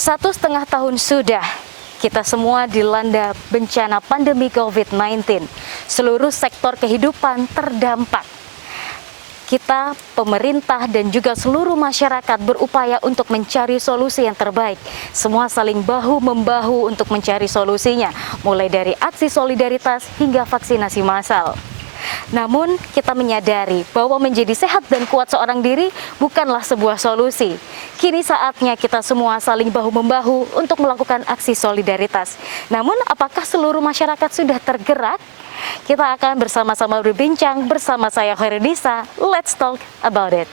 1,5 tahun sudah kita semua dilanda bencana pandemi COVID-19. Seluruh sektor kehidupan terdampak. Kita, pemerintah, dan juga seluruh masyarakat berupaya untuk mencari solusi yang terbaik. Semua saling bahu-membahu untuk mencari solusinya, mulai dari aksi solidaritas hingga vaksinasi massal. Namun, kita menyadari bahwa menjadi sehat dan kuat seorang diri bukanlah sebuah solusi. Kini saatnya kita semua saling bahu-membahu untuk melakukan aksi solidaritas. Namun, apakah seluruh masyarakat sudah tergerak? Kita akan bersama-sama berbincang bersama saya Khairunisa. Let's talk about it.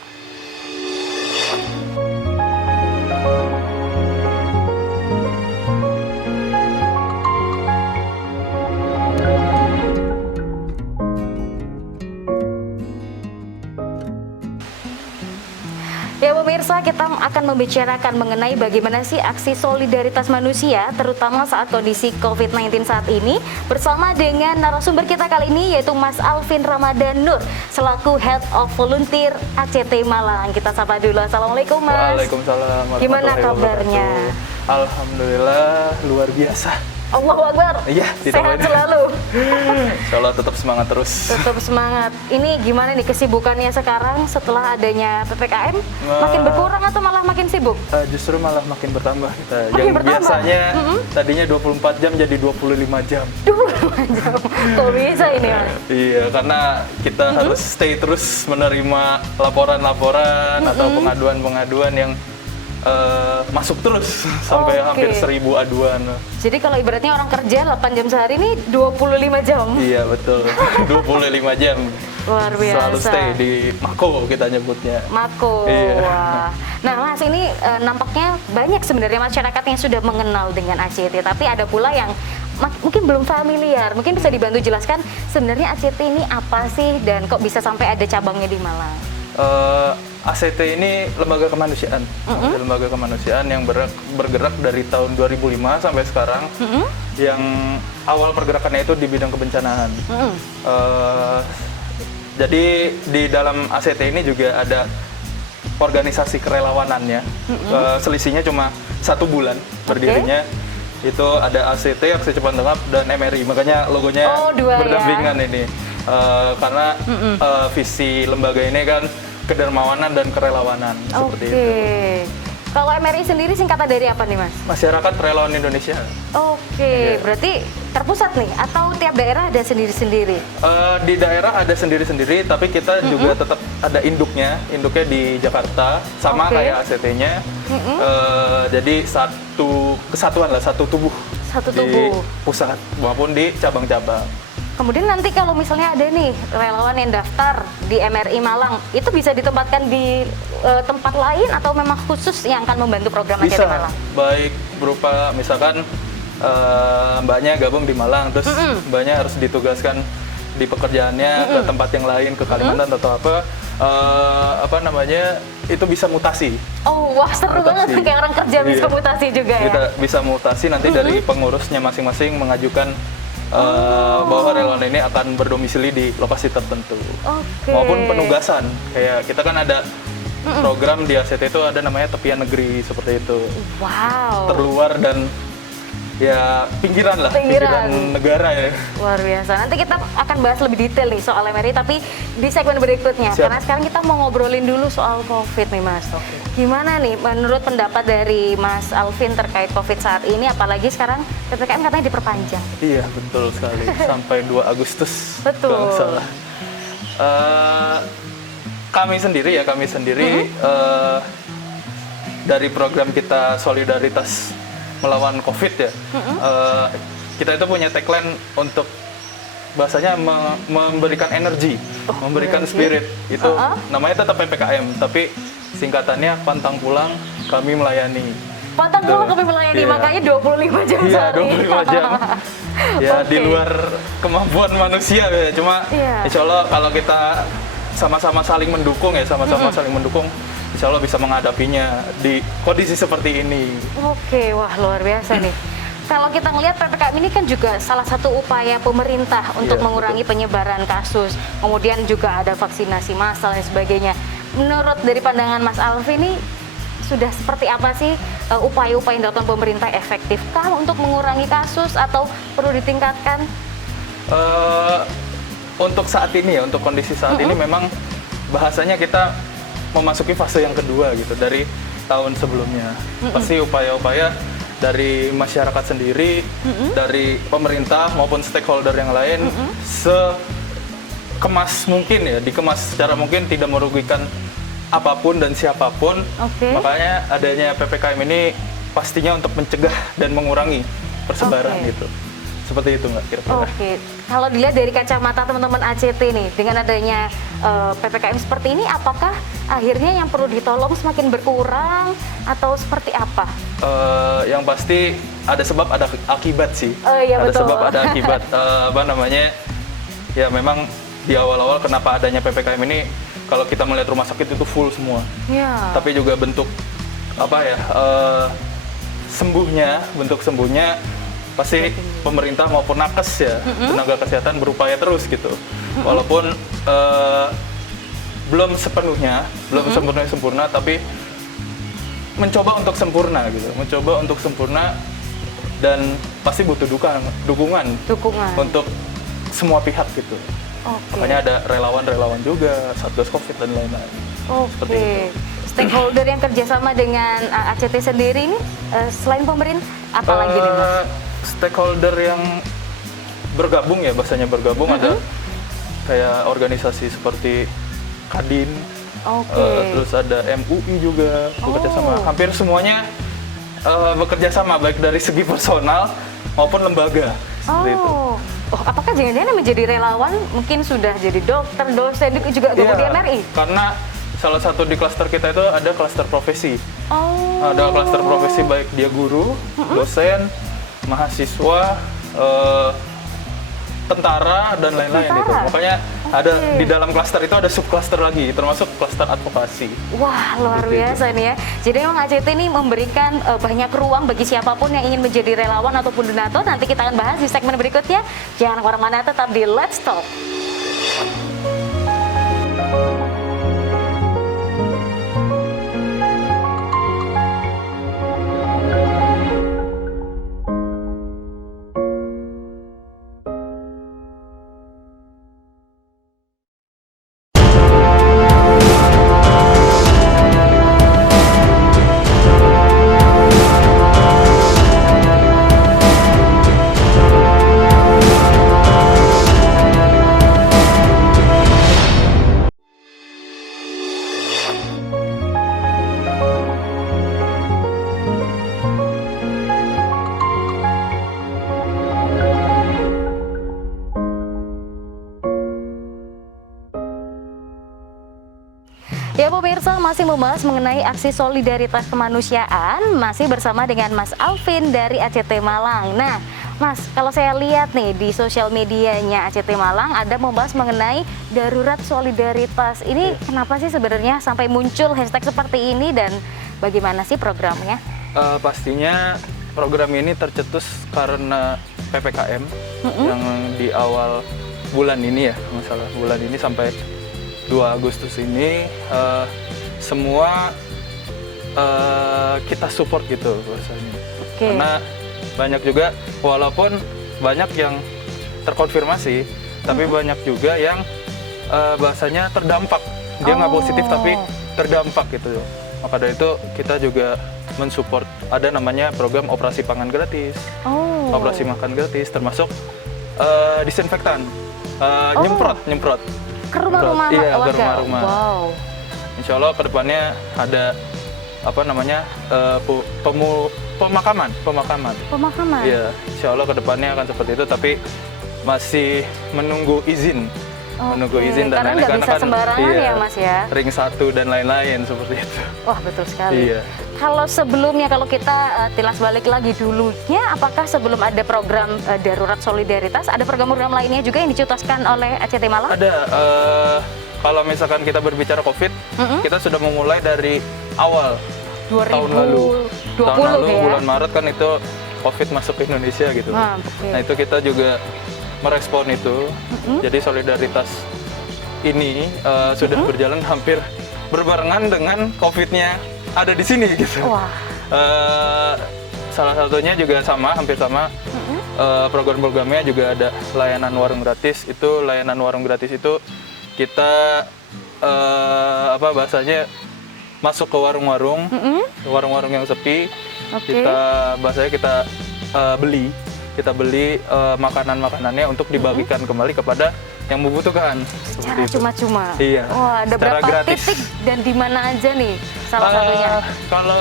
Ya pemirsa, kita akan membicarakan mengenai bagaimana sih aksi solidaritas manusia, terutama saat kondisi COVID-19 saat ini, bersama dengan narasumber kita kali ini, yaitu Mas Alvin Ramadan Nur, selaku Head of Volunteer ACT Malang. Kita sapa dulu. Assalamualaikum Mas. Waalaikumsalam. Gimana kabarnya? Alhamdulillah, luar biasa. Allahu Akbar. Iya, sehat selalu. Insyaallah tetap semangat terus. Tetap semangat. Ini gimana nih kesibukannya sekarang setelah adanya PPKM? Makin berkurang atau malah makin sibuk? Justru malah makin bertambah kita. Makin Yang bertambah? biasanya tadinya 24 jam jadi 25 jam. 25 jam. Kok bisa ini Mas? Iya, karena kita harus stay terus menerima laporan-laporan atau pengaduan-pengaduan yang masuk terus sampai hampir 1000 aduan. Jadi kalau ibaratnya orang kerja 8 jam sehari ini 25 jam. Iya betul, 25 jam. Luar biasa. Selalu stay di Mako kita nyebutnya. Mako. Iya. Wah. Nah Mas, ini nampaknya banyak sebenarnya masyarakat yang sudah mengenal dengan ACT, tapi ada pula yang mungkin belum familiar. Mungkin bisa dibantu jelaskan sebenarnya ACT ini apa sih dan kok bisa sampai ada cabangnya di Malang? ACT ini lembaga kemanusiaan, lembaga kemanusiaan yang bergerak dari tahun 2005 sampai sekarang, yang awal pergerakannya itu di bidang kebencanaan. Jadi di dalam ACT ini juga ada organisasi kerelawanannya, selisihnya cuma 1 bulan berdirinya. Itu ada ACT, Aksi Cepat Tanggap, dan MRI, makanya logonya berdampingan ini. Karena visi lembaga ini kan kedermawanan dan kerelawanan, seperti itu. Kalau MRI sendiri singkatan dari apa nih Mas? Masyarakat Relawan Indonesia. Berarti terpusat nih atau tiap daerah ada sendiri-sendiri? Di daerah ada sendiri-sendiri, tapi kita juga tetap ada induknya di Jakarta, sama kayak ACT-nya. Jadi satu kesatuan lah, satu tubuh. Di pusat maupun di cabang-cabang. Kemudian nanti kalau misalnya ada nih relawan yang daftar di MRI Malang, itu bisa ditempatkan di tempat lain atau memang khusus yang akan membantu program ACT Malang? Baik berupa misalkan mbaknya gabung di Malang, terus mbaknya harus ditugaskan di pekerjaannya ke tempat yang lain, ke Kalimantan atau apa namanya, itu bisa mutasi. Oh wah, seru banget, kayak orang kerja bisa mutasi juga ya? Kita bisa mutasi nanti dari pengurusnya masing-masing mengajukan bahwa relawan ini akan berdomisili di lokasi tertentu, maupun penugasan. Kayak kita kan ada program di ACT itu ada namanya tepian negeri, seperti itu. Wow. Terluar dan ya pinggiran negara ya. Luar biasa. Nanti kita akan bahas lebih detail nih soal MRI, tapi di segmen berikutnya. Karena sekarang kita mau ngobrolin dulu soal COVID nih Mas. Gimana nih menurut pendapat dari Mas Alvin terkait COVID saat ini, apalagi sekarang PPKM katanya diperpanjang. Iya betul sekali, sampai 2 Agustus. Betul. Kalau nggak salah. Kami sendiri dari program kita solidaritas melawan COVID ya, kita itu punya tagline untuk bahasanya memberikan energi, memberikan spirit. Itu namanya tetap PPKM, tapi singkatannya pantang pulang kami melayani. Pantang pulang kami melayani, makanya 25 jam sehari. 25 jam. Ya di luar kemampuan manusia ya, cuma insya Allah kalau kita sama-sama saling mendukung ya, saling mendukung, insya Allah bisa menghadapinya di kondisi seperti ini. Wah luar biasa nih. Kalau kita ngelihat PPKM ini kan juga salah satu upaya pemerintah untuk mengurangi penyebaran kasus. Kemudian juga ada vaksinasi massal dan sebagainya. Menurut dari pandangan Mas Alvin ini sudah seperti apa sih upaya-upaya yang dilakukan pemerintah, efektifkah untuk mengurangi kasus atau perlu ditingkatkan? Untuk saat ini ya, untuk kondisi saat ini memang bahasanya kita memasuki fase yang kedua gitu dari tahun sebelumnya. Pasti upaya-upaya dari masyarakat sendiri, dari pemerintah maupun stakeholder yang lain, sekemas mungkin ya, dikemas secara mungkin tidak merugikan apapun dan siapapun. Makanya adanya PPKM ini pastinya untuk mencegah dan mengurangi persebaran gitu. Seperti itu nggak kira-kira? Kalau dilihat dari kacamata teman-teman ACT nih, dengan adanya PPKM seperti ini, apakah akhirnya yang perlu ditolong semakin berkurang atau seperti apa? Yang pasti ada sebab ada akibat sih. Iya, ada betul. sebab ada akibat. Apa namanya? Ya memang di awal-awal kenapa adanya PPKM ini, kalau kita melihat rumah sakit itu full semua. Tapi juga bentuk apa ya? Bentuk sembuhnya pasti pemerintah maupun nakes ya, tenaga kesehatan berupaya terus gitu. Walaupun belum sepenuhnya sempurna, tapi mencoba untuk sempurna gitu, dan pasti butuh dukungan untuk semua pihak gitu. Makanya ada relawan juga, Satgas Covid dan lain-lain. Seperti itu. Stakeholder yang kerjasama dengan ACT sendiri ini selain pemerintah, apalagi nih Mas? Stakeholder yang bergabung ya, bahasanya bergabung, ada kayak organisasi seperti Kadin, terus ada MUI juga bekerja sama. Hampir semuanya bekerja sama, baik dari segi personal maupun lembaga. Seperti itu. Apakah jangan-jangan menjadi relawan mungkin sudah jadi dokter, dosen, juga gabung di MRI? Karena salah satu di klaster kita itu ada klaster profesi. Ada klaster profesi baik dia guru, dosen, mahasiswa, tentara dan lain-lain itu. Makanya ada di dalam klaster itu ada subklaster lagi, termasuk klaster advokasi. Wah, luar biasa nih ya. Jadi memang ACT ini memberikan banyak ruang bagi siapapun yang ingin menjadi relawan ataupun donatur. Nanti kita akan bahas di segmen berikutnya. Jangan kemana-mana, tetap di Let's Talk. Ya pemirsa, masih membahas mengenai aksi solidaritas kemanusiaan, masih bersama dengan Mas Alvin dari ACT Malang. Nah, Mas, kalau saya lihat nih di sosial medianya ACT Malang ada membahas mengenai darurat solidaritas. Ini kenapa sih sebenarnya sampai muncul hashtag seperti ini dan bagaimana sih programnya? Pastinya program ini tercetus karena PPKM yang di awal bulan ini ya, masalah bulan ini sampai 2 Agustus ini semua kita support gitu bahasanya. Karena banyak juga, walaupun banyak yang terkonfirmasi, tapi banyak juga yang bahasanya terdampak. Dia nggak positif tapi terdampak gitu. Maka dari itu kita juga mensupport, ada namanya program operasi pangan gratis, operasi makan gratis, termasuk disinfektan, nyemprot. Ke rumah-rumah warga. warga. Ke rumah-rumah. Wow. Insya Allah kedepannya ada apa namanya pemakaman. Iya, Insya Allah kedepannya akan seperti itu, tapi masih menunggu izin. Menunggu izin dan lain-lain, karena nggak bisa sembarangan ya Mas ya. Ring 1 dan lain-lain seperti itu. Wah, betul sekali. Iya. Kalau sebelumnya, kalau kita tilas balik lagi dulunya, apakah sebelum ada program darurat solidaritas, ada program-program lainnya juga yang dicetuskan oleh ACT Malang? Ada. Kalau misalkan kita berbicara COVID, kita sudah memulai dari awal 2020 tahun lalu. Tahun lalu ya? bulan Maret kan itu COVID masuk ke Indonesia gitu. Nah itu kita juga merespon itu. Jadi solidaritas ini sudah berjalan hampir berbarengan dengan COVID-nya ada di sini gitu. Wah. Salah satunya juga sama, hampir sama. Program-programnya juga ada layanan warung gratis. Itu layanan warung gratis itu kita apa bahasanya masuk ke warung-warung, warung-warung yang sepi. Oke. Bahasanya kita beli makanan-makanannya untuk dibagikan kembali kepada yang membutuhkan. Secara Seperti itu. cuma-cuma. Iya. Wah, ada Secara berapa gratis. titik dan di mana aja nih salah satunya? Kalau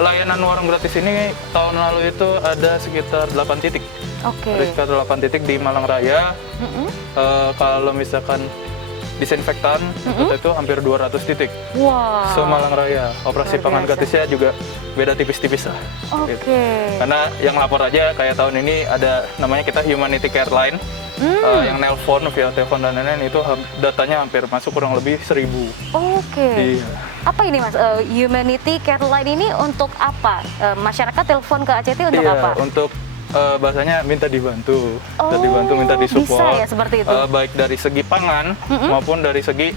layanan warung gratis ini tahun lalu itu ada sekitar 8 titik. Oke. Ada sekitar 8 titik di Malang Raya. Kalau misalkan disinfektan, itu hampir 200 titik. Wah. Se-Malang Raya. Operasi Luar pangan biasa. gratisnya juga beda tipis-tipis lah. Oke. Gitu. Karena yang lapor aja kayak tahun ini ada namanya kita Humanity Care Line. Yang nelpon via telepon dan lain-lain itu datanya hampir masuk kurang lebih 1000. Oke. Iya. Apa ini Mas? Humanity Care Line ini untuk apa? Masyarakat telepon ke ACT untuk Iya, apa? untuk bahasanya minta dibantu, minta bisa disupport, ya seperti itu? baik dari segi pangan maupun dari segi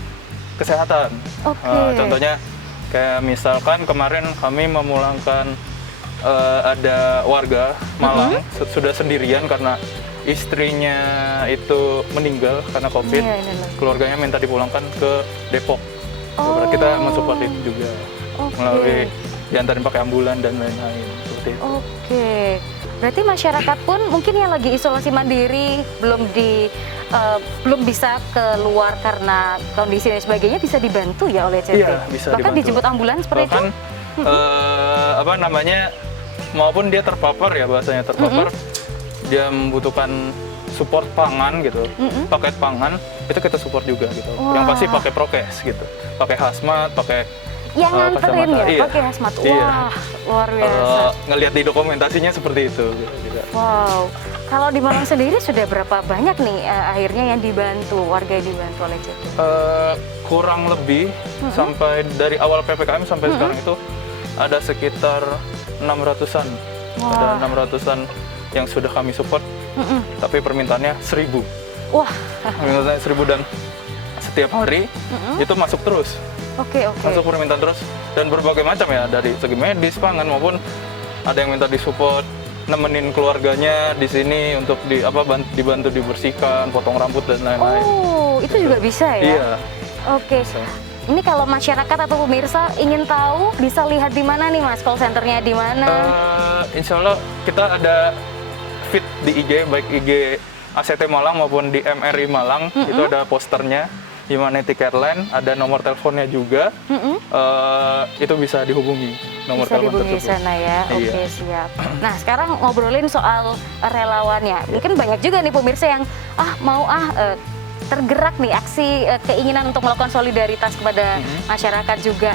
kesehatan. Oke. Contohnya kayak misalkan kemarin kami memulangkan ada warga Malang sudah sendirian karena istrinya itu meninggal karena COVID. Iya, ini. Keluarganya minta dipulangkan ke Depok. Oh. Kita mensupport itu juga Oke. melalui diantarin pakai ambulan dan lain-lain seperti itu. Oke. Berarti masyarakat pun mungkin yang lagi isolasi mandiri belum bisa keluar karena kondisi dan sebagainya bisa dibantu ya oleh CT. Iya, bisa Bahkan dibantu. dijemput ambulans seperti Bahkan apa namanya, maupun dia terpapar ya bahasanya terpapar, dia membutuhkan support pangan gitu, paket pangan itu kita support juga gitu. Wah. Yang pasti pakai prokes gitu, pakai hazmat, pakai yang nganterin kacamata. ya, Iya. pakai hazmat. Iya. Wah, luar biasa. Ngelihat di dokumentasinya seperti itu gitu juga. Wow. Kalau di Malang sendiri sudah berapa banyak nih akhirnya yang dibantu, warga yang dibantu oleh CT? Kurang lebih sampai dari awal PPKM sampai sekarang itu ada sekitar 600-an. Wah. Ada 600-an yang sudah kami support, tapi permintaannya 1000. Wah, Permintaannya 1000 dan setiap hari itu masuk terus. oke. Masuk permintaan terus dan berbagai macam ya, dari segi medis, pangan maupun ada yang minta disupport nemenin keluarganya di sini untuk dibantu dibersihkan, potong rambut dan lain-lain. Oh, itu juga bisa ya? Iya. Oke. Bisa. Ini kalau masyarakat atau pemirsa ingin tahu bisa lihat di mana nih Mas? Call centernya di mana? Insya Allah kita ada feed di IG, baik IG ACT Malang maupun di MRI Malang, itu ada posternya Humanity Care Line, ada nomor teleponnya juga. Itu bisa dihubungi nomor Bisa telepon dihubungi tersebut. sana ya. Iya. Oke, siap. Nah, sekarang ngobrolin soal relawannya. Mungkin banyak juga nih pemirsa yang tergerak nih aksi keinginan untuk melakukan solidaritas kepada masyarakat juga.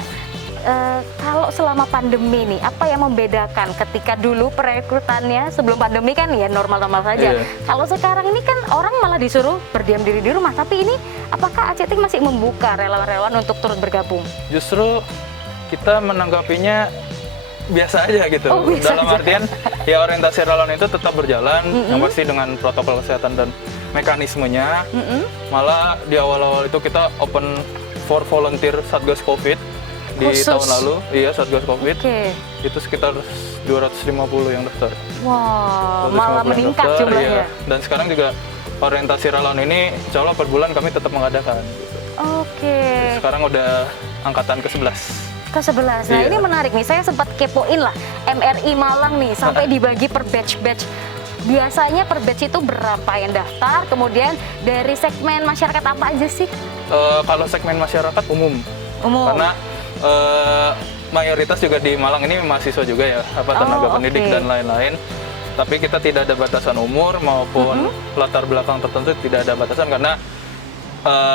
Kalau selama pandemi nih, apa yang membedakan ketika dulu perekrutannya sebelum pandemi kan ya normal-normal saja. Iya. Kalau sekarang ini kan orang malah disuruh berdiam diri di rumah. Tapi ini apakah ACT masih membuka relawan-relawan untuk turut bergabung? Justru kita menanggapinya biasa aja gitu. Oh, biasa Dalam aja. artian ya orientasi relawan itu tetap berjalan, yang pasti dengan protokol kesehatan dan mekanismenya. Malah di awal-awal itu kita open for volunteer Satgas Covid di Khusus? tahun lalu. Iya, Satgas Covid. Oke. Itu sekitar 250 yang daftar. Wah, 250 malah yang meningkat daftar, jumlahnya. iya. Dan sekarang juga orientasi relawan ini insya Allah per bulan kami tetap mengadakan gitu. Oke. Sekarang udah angkatan ke-11. Ke-11. Nah, Iya. ini menarik nih. Saya sempat kepoin lah MRI Malang nih sampai dibagi per batch-batch. Biasanya per batch itu berapa yang daftar? Kemudian dari segmen masyarakat apa aja sih? Kalau segmen masyarakat umum. Umum. Karena mayoritas juga di Malang ini mahasiswa juga ya, tenaga Oh, pendidik oke. dan lain-lain. Tapi kita tidak ada batasan umur maupun latar belakang tertentu, tidak ada batasan karena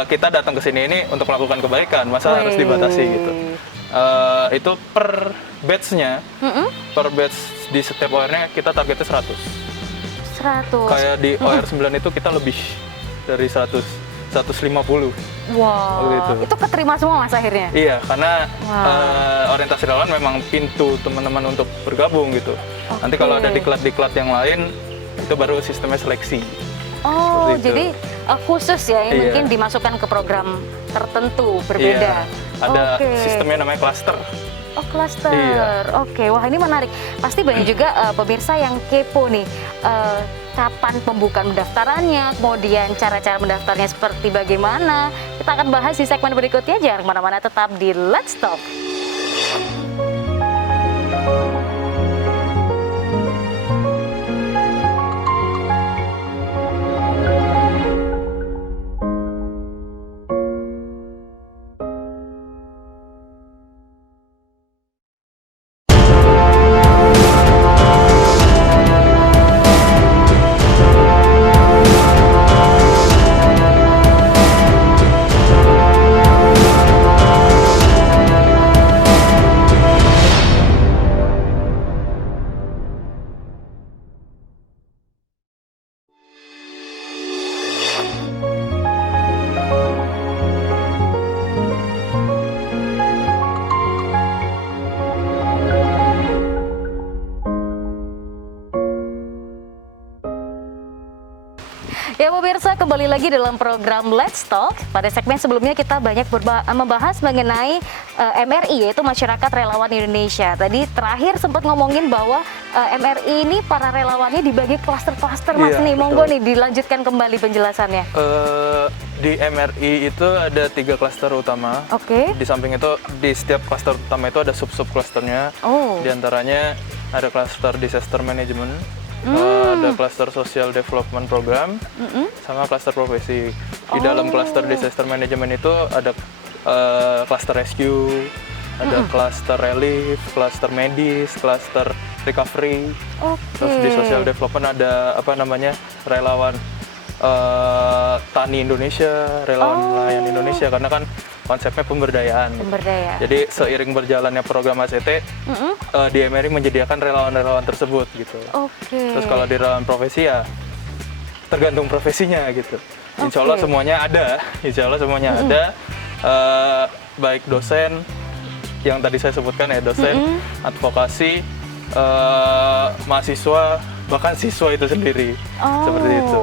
kita datang ke sini ini untuk melakukan kebaikan, masa harus Wih. dibatasi gitu. Itu per batch-nya, per batch di setiap OR-nya kita targetnya 100. 100. Kayak di OR 9 itu kita lebih dari 100, 150. Wow. Gitu. Itu keterima semua Mas akhirnya? Iya, karena Wah. orientasi relawan memang pintu teman-teman untuk bergabung gitu. Nanti kalau ada diklat-diklat yang lain, itu baru sistemnya seleksi. Oh, Seperti itu. jadi khusus ya yang Iya. mungkin dimasukkan ke program tertentu berbeda. Iya, ada Oke. sistemnya namanya klaster. Oh, klaster. Iya. Oke, wah ini menarik. Pasti banyak juga pemirsa yang kepo nih. Kapan pembukaan pendaftarannya, kemudian cara-cara mendaftarnya seperti bagaimana. Kita akan bahas di segmen berikutnya. Jangan kemana-mana, tetap di Let's Talk. Ya pemirsa, kembali lagi dalam program Let's Talk. Pada segmen sebelumnya kita banyak membahas mengenai MRI, yaitu Masyarakat Relawan Indonesia. Tadi terakhir sempat ngomongin bahwa MRI ini para relawannya dibagi klaster-klaster, Mas. Iya, Nih, monggo betul. nih dilanjutkan kembali penjelasannya. Di MRI itu ada 3 klaster utama. Oke. Di samping itu, di setiap klaster utama itu ada sub-sub klasternya. Oh. Di antaranya ada klaster disaster management, ada klaster social development program, sama klaster profesi. Di dalam klaster disaster management itu ada klaster rescue, ada klaster relief, klaster medis, klaster recovery. Oke. Terus di social development ada relawan tani Indonesia, relawan nelayan Indonesia, karena kan konsepnya pemberdayaan. Pemberdayaan. Jadi seiring berjalannya program ACT, di MRI menyediakan relawan-relawan tersebut gitu. Oke. Terus kalau di relawan profesi ya tergantung profesinya gitu. Insya Allah Oke. semuanya ada, insya Allah semuanya ada. Baik dosen yang tadi saya sebutkan ya, dosen, advokasi, mahasiswa, bahkan siswa itu sendiri, seperti itu.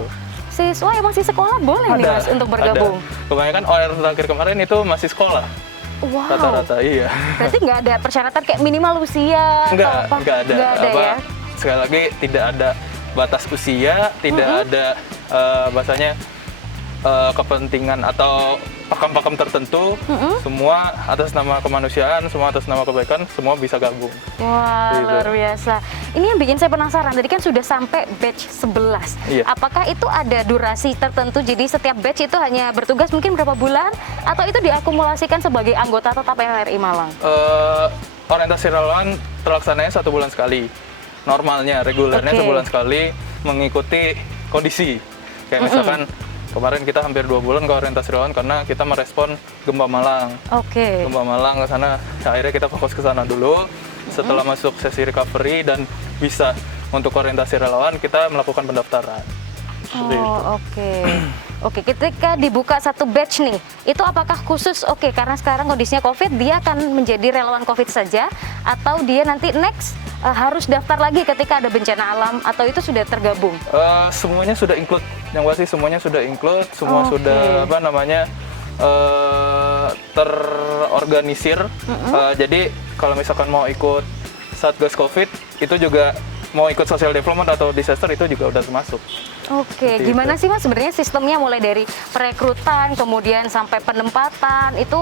Siswa yang masih sekolah boleh nih, Mas, untuk bergabung? Ada. Kebanyakan OR terakhir kemarin itu masih sekolah, Wow. rata-rata, iya. Berarti nggak ada persyaratan kayak minimal usia atau apa? Enggak ada. Nggak ada ya? Sekali lagi tidak ada batas usia, tidak ada bahasanya kepentingan atau pakam-pakam tertentu. Semua atas nama kemanusiaan, semua atas nama kebaikan, semua bisa gabung. Wah, Gitu. luar biasa. Ini yang bikin saya penasaran, tadi kan sudah sampai batch 11. Iya. Apakah itu ada durasi tertentu, jadi setiap batch itu hanya bertugas mungkin berapa bulan? Atau itu diakumulasikan sebagai anggota tetap MRI Malang? Orientasi relawan terlaksananya 1 bulan sekali. Normalnya, regulernya Oke. sebulan sekali, mengikuti kondisi. Kayak misalkan kemarin kita hampir 2 bulan ke orientasi relawan karena kita merespon gempa Malang. Oke. Gempa Malang ke sana, akhirnya kita fokus ke sana dulu. Setelah masuk sesi recovery dan bisa untuk orientasi relawan, kita melakukan pendaftaran. Seperti itu. Oke. Oke, ketika dibuka satu batch nih, itu apakah khusus karena sekarang kondisinya COVID, dia akan menjadi relawan COVID saja, atau dia nanti next harus daftar lagi ketika ada bencana alam, atau itu sudah tergabung? Semuanya sudah include, yang pasti semuanya sudah include, semua Oke. sudah terorganisir. Jadi kalau misalkan mau ikut Satgas COVID, itu juga mau ikut social development atau disaster, itu juga udah termasuk. Oke, Seperti gimana itu. sih, Mas, sebenarnya sistemnya mulai dari perekrutan, kemudian sampai penempatan, itu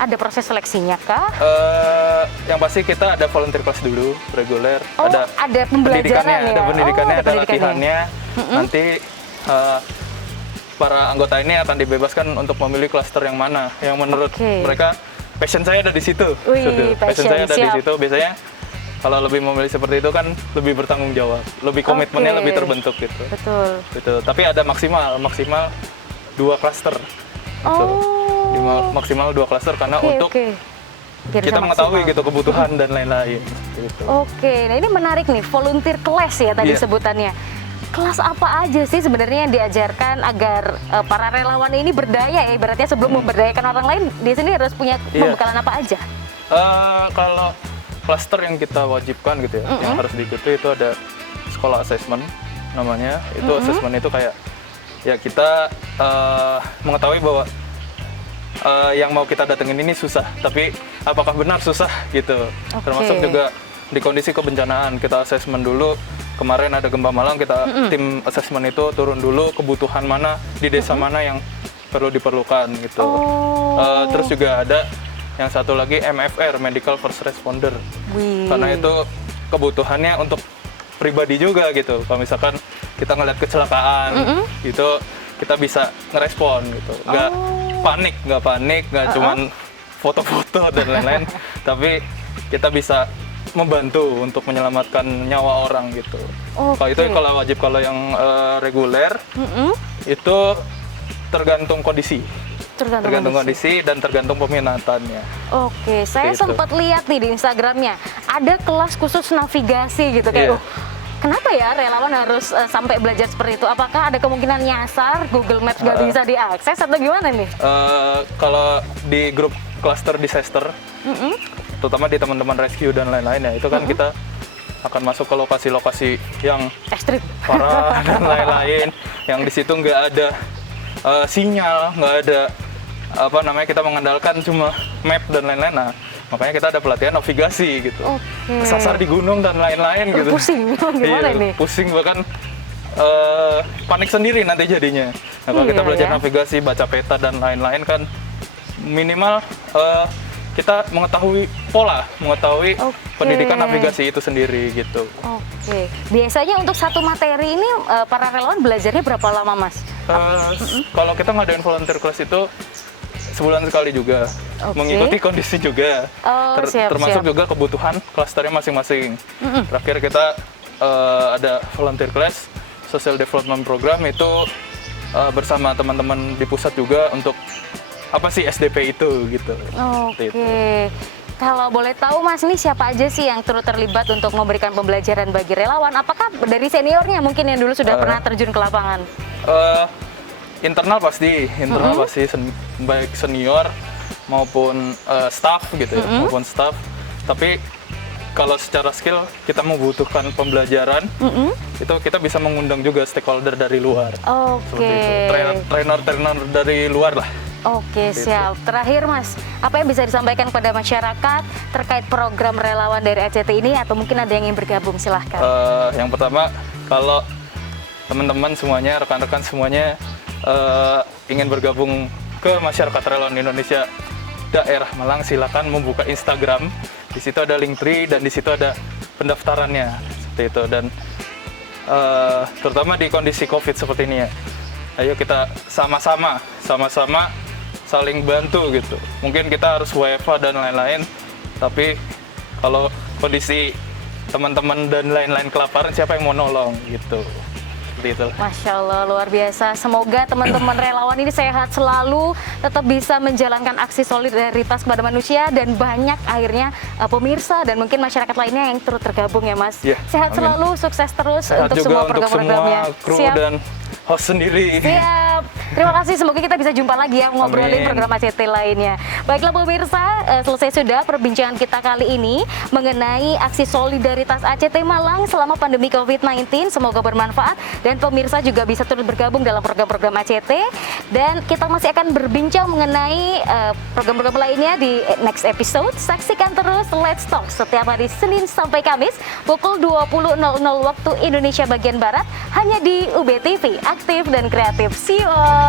ada proses seleksinya kah? Yang pasti kita ada volunteer class dulu, reguler, Oh, ada pembelajaran pendidikannya, ya? ada pendidikannya, Oh, ada ada pendidikannya. latihannya. Nanti para anggota ini akan dibebaskan untuk memilih klaster yang mana, yang menurut Oke. mereka passion saya ada di situ. Wih, Gitu. passion, saya ada di siap. situ. Biasanya kalau lebih memilih seperti itu kan lebih bertanggung jawab, lebih komitmennya Oke. lebih terbentuk gitu. Betul. Gitu. Tapi ada maksimal 2 klaster. Gitu. Maksimal 2 klaster karena untuk Biar kita bisa mengetahui maksimal. gitu kebutuhan dan lain-lain. Gitu. Oke, nah ini menarik nih, volunteer class ya tadi Iya. sebutannya. Kelas apa aja sih sebenarnya yang diajarkan agar para relawan ini berdaya ya, ibaratnya sebelum memberdayakan orang lain, di sini harus punya Iya. pembekalan apa aja? Kalau klaster yang kita wajibkan gitu ya, yang harus diikuti itu ada sekolah assessment namanya. Itu assessment itu kayak ya kita mengetahui bahwa yang mau kita datengin ini susah, tapi apakah benar susah gitu. Termasuk juga di kondisi kebencanaan, kita asesmen dulu. Kemarin ada gempa Malang, kita tim asesmen itu turun dulu kebutuhan mana di desa mana yang perlu diperlukan gitu. Terus juga ada yang satu lagi MFR, Medical First Responder. Karena itu kebutuhannya untuk pribadi juga gitu. Kalau misalkan kita ngeliat kecelakaan gitu, kita bisa ngerespon gitu. Nggak panik, nggak cuman foto-foto dan lain-lain, tapi kita bisa membantu untuk menyelamatkan nyawa orang gitu. Kalau itu kalau wajib, kalau yang reguler itu tergantung kondisi. Tergantung kondisi dan tergantung peminatannya. Oke, saya sempat lihat nih di Instagramnya ada kelas khusus navigasi gitu kayak. Kenapa ya relawan harus sampai belajar seperti itu? Apakah ada kemungkinan nyasar, Google Maps nggak bisa diakses atau gimana nih? Kalau di grup cluster disaster, terutama di teman-teman rescue dan lain-lain ya, itu kan kita akan masuk ke lokasi-lokasi yang ekstrim, parah dan lain-lain, yang di situ nggak ada sinyal, nggak ada kita mengandalkan cuma map dan lain-lain. Nah, makanya kita ada pelatihan navigasi gitu. Kesasar di gunung dan lain-lain gitu. Pusing, gimana nih? Pusing, bahkan panik sendiri nanti jadinya. Nah, kalau kita belajar navigasi, baca peta dan lain-lain kan minimal kita mengetahui pola, mengetahui pendidikan navigasi itu sendiri gitu. Biasanya untuk satu materi ini para relawan belajarnya berapa lama, Mas? Kalau kita ngadain volunteer class itu sebulan sekali juga, mengikuti kondisi juga, termasuk juga kebutuhan klasternya masing-masing. Terakhir kita ada volunteer class, social development program itu bersama teman-teman di pusat juga untuk apa sih SDP itu gitu. Kalau boleh tahu Mas, ini siapa aja sih yang turut terlibat untuk memberikan pembelajaran bagi relawan? Apakah dari seniornya mungkin yang dulu sudah pernah terjun ke lapangan? Internal pasti, baik senior maupun staff gitu ya, maupun staff. Tapi kalau secara skill kita membutuhkan pembelajaran, itu kita bisa mengundang juga stakeholder dari luar. Seperti itu. Trainer dari luar lah. Siap. Terakhir Mas, apa yang bisa disampaikan kepada masyarakat terkait program relawan dari ACT ini, atau mungkin ada yang ingin bergabung, silahkan. Yang pertama, kalau teman-teman semuanya, rekan-rekan semuanya ingin bergabung ke masyarakat relawan Indonesia daerah Malang, silakan membuka Instagram. Di situ ada Linktree dan di situ ada pendaftarannya seperti itu. Dan terutama di kondisi COVID seperti ini ya, ayo kita sama-sama saling bantu gitu. Mungkin kita harus WFH dan lain-lain, tapi kalau kondisi teman-teman dan lain-lain kelaparan, siapa yang mau nolong gitu. Masya Allah, luar biasa. Semoga teman-teman relawan ini sehat selalu, tetap bisa menjalankan aksi solidaritas kepada manusia, dan banyak akhirnya pemirsa dan mungkin masyarakat lainnya yang turut tergabung ya Mas. Sehat selalu, sukses terus sehat untuk semua program-programnya. Kru dan host sendiri. Siap. Terima kasih, semoga kita bisa jumpa lagi ya ngobrolin program ACT lainnya. Baiklah pemirsa, selesai sudah perbincangan kita kali ini mengenai aksi solidaritas ACT Malang selama pandemi COVID-19. Semoga bermanfaat dan pemirsa juga bisa turut bergabung dalam program-program ACT. Dan kita masih akan berbincang mengenai program-program lainnya di next episode. Saksikan terus Let's Talk setiap hari Senin sampai Kamis pukul 20.00 waktu Indonesia bagian Barat hanya di UB TV, aktif dan kreatif. See you all!